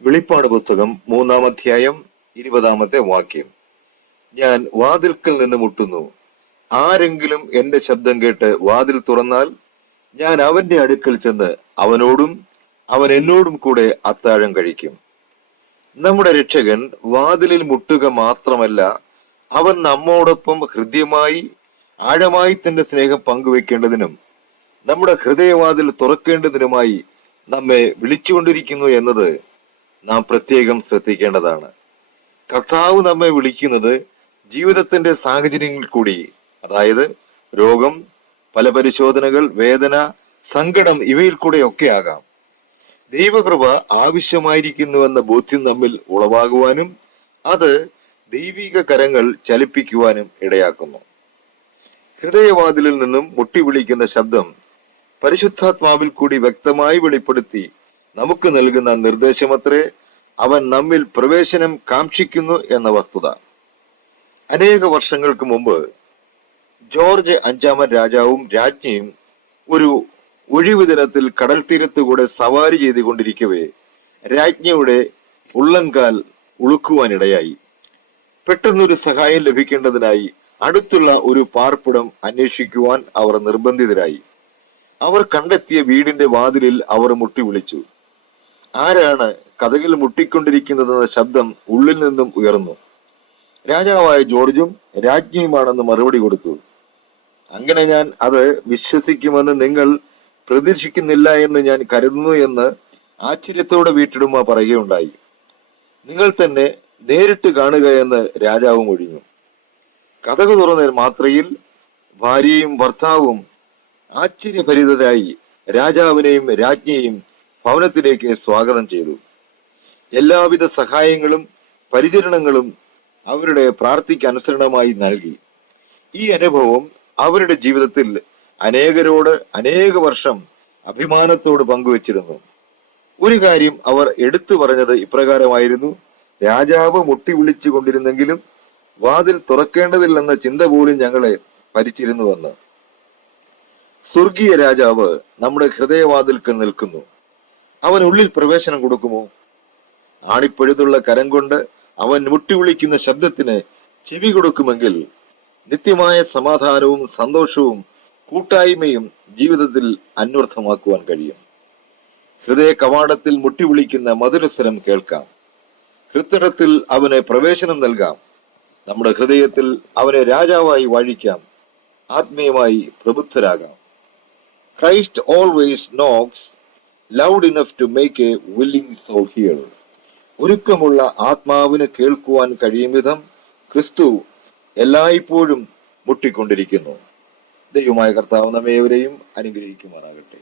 വെളിപ്പാട് പുസ്തകം 3-ാം അധ്യായം 20-ാമത്തെ വാക്യം. ഞാൻ വാതിൽക്കൽ നിന്ന് മുട്ടുന്നു. ആരെങ്കിലും എന്റെ ശബ്ദം കേട്ട് വാതിൽ തുറന്നാൽ ഞാൻ അവന്റെ അടുക്കൽ ചെന്ന് അവനോടും അവൻ എന്നോടും കൂടെ അത്താഴം കഴിക്കും. നമ്മുടെ രക്ഷകൻ വാതിലിൽ മുട്ടുക മാത്രമല്ല, അവൻ നമ്മോടൊപ്പം ഹൃദ്യമായി ആഴമായി തന്റെ സ്നേഹം പങ്കുവെക്കേണ്ടതിനും നമ്മുടെ ഹൃദയവാതിൽ തുറക്കേണ്ടതിനുമായി നമ്മെ വിളിച്ചുകൊണ്ടിരിക്കുന്നു എന്നത് നാം പ്രത്യേകം ശ്രദ്ധിക്കേണ്ടതാണ്. കർത്താവ് നമ്മെ വിളിക്കുന്നത് ജീവിതത്തിന്റെ സാഹചര്യങ്ങളിൽ കൂടി, അതായത് രോഗം, പല പരിശോധനകൾ, വേദന, സങ്കടം ഇവയിൽ കൂടെയൊക്കെ ആകാം. ദൈവകൃപ ആവശ്യമായിരിക്കുന്നുവെന്ന ബോധ്യം നമ്മിൽ ഉളവാകുവാനും അത് ദൈവിക കരങ്ങൾ ചലിപ്പിക്കുവാനും ഇടയാക്കുന്നു. ഹൃദയവാതിലിൽ നിന്നും മുട്ടി വിളിക്കുന്ന ശബ്ദം പരിശുദ്ധാത്മാവിൽ കൂടി വ്യക്തമായി വെളിപ്പെടുത്തി നമുക്ക് നൽകുന്ന നിർദ്ദേശമത്രേ അവൻ നമ്മിൽ പ്രവേശനം കാക്ഷിക്കുന്നു എന്ന വസ്തുത. അനേക വർഷങ്ങൾക്ക് മുമ്പ് ജോർജ് 5-ാമൻ രാജാവും രാജ്ഞിയും ഒരു ഒഴിവു ദിനത്തിൽ കടൽ തീരത്തുകൂടെ സവാരി ചെയ്തുകൊണ്ടിരിക്കവേ രാജ്ഞിയുടെ ഉള്ളൻകാൽ ഉളുക്കുവാനിടയായി. പെട്ടെന്നൊരു സഹായം ലഭിക്കേണ്ടതിനായി അടുത്തുള്ള ഒരു പാർപ്പിടം അന്വേഷിക്കുവാൻ അവർ നിർബന്ധിതരായി. അവർ കണ്ടെത്തിയ വീടിന്റെ വാതിലിൽ അവർ മുട്ടി വിളിച്ചു. ആരാണ് കതകിൽ മുട്ടിക്കൊണ്ടിരിക്കുന്നതെന്ന ശബ്ദം ഉള്ളിൽ നിന്നും ഉയർന്നു. രാജാവായ ജോർജും രാജ്ഞിയുമാണെന്ന് മറുപടി കൊടുത്തു. അങ്ങനെ ഞാൻ അത് വിശ്വസിക്കുമെന്ന് നിങ്ങൾ പ്രതീക്ഷിക്കുന്നില്ല എന്ന് ഞാൻ കരുതുന്നു എന്ന് ആശ്ചര്യത്തോടെ വീട്ടിടുമ്മ പറയുകയുണ്ടായി. നിങ്ങൾ തന്നെ നേരിട്ട് കാണുക എന്ന് രാജാവും ഒഴിഞ്ഞു. കതക് തുറന്ന മാത്രയിൽ ഭാര്യയും ഭർത്താവും ആശ്ചര്യഭരിതരായി രാജാവിനെയും രാജ്ഞിയെയും ഭവനത്തിലേക്ക് സ്വാഗതം ചെയ്തു. എല്ലാവിധ സഹായങ്ങളും പരിചരണങ്ങളും അവരുടെ പ്രാർത്ഥിക്ക് അനുസരണമായി നൽകി. ഈ അനുഭവം അവരുടെ ജീവിതത്തിൽ അനേകരോട് അനേക വർഷം അഭിമാനത്തോട് പങ്കുവച്ചിരുന്നു. ഒരു കാര്യം അവർ എടുത്തു പറഞ്ഞത് ഇപ്രകാരമായിരുന്നു: രാജാവ് മുട്ടി വിളിച്ചു കൊണ്ടിരുന്നെങ്കിലും വാതിൽ തുറക്കേണ്ടതില്ലെന്ന ചിന്ത പോലും ഞങ്ങളെ ഭരിച്ചിരുന്നുവെന്ന്. സ്വർഗീയ രാജാവ് നമ്മുടെ ഹൃദയവാതിൽക്കൽ നിൽക്കുന്നു. അവൻ ഉള്ളിൽ പ്രവേശനം കൊടുക്കുമോ? ആണിപ്പഴുതുള്ള കരം കൊണ്ട് അവൻ മുട്ടി വിളിക്കുന്ന ശബ്ദത്തിന് ചെവി കൊടുക്കുമെങ്കിൽ നിത്യമായ സമാധാനവും സന്തോഷവും കൂട്ടായ്മയും ജീവിതത്തിൽ അന്വർത്ഥമാക്കുവാൻ കഴിയും. ഹൃദയ കവാടത്തിൽ മുട്ടി വിളിക്കുന്ന മധുരസ്വരം കേൾക്കാം. ഹൃത്തടത്തിൽ അവന് പ്രവേശനം നൽകാം. നമ്മുടെ ഹൃദയത്തിൽ അവനെ രാജാവായി വാഴിക്കാം. ആത്മീയമായി പ്രബുദ്ധരാകാം. Christ always knocks loud enough to make a willing soul hear. ഒരുക്കമുള്ള ആത്മാവിന് കേൾക്കുവാൻ കഴിയും വിധം ക്രിസ്തു എല്ലായ്പ്പോഴും മുട്ടിക്കൊണ്ടിരിക്കുന്നു. ദൈവമായ കർത്താവ് നമ്മേവരെയും അനുഗ്രഹിക്കുമാറാകട്ടെ.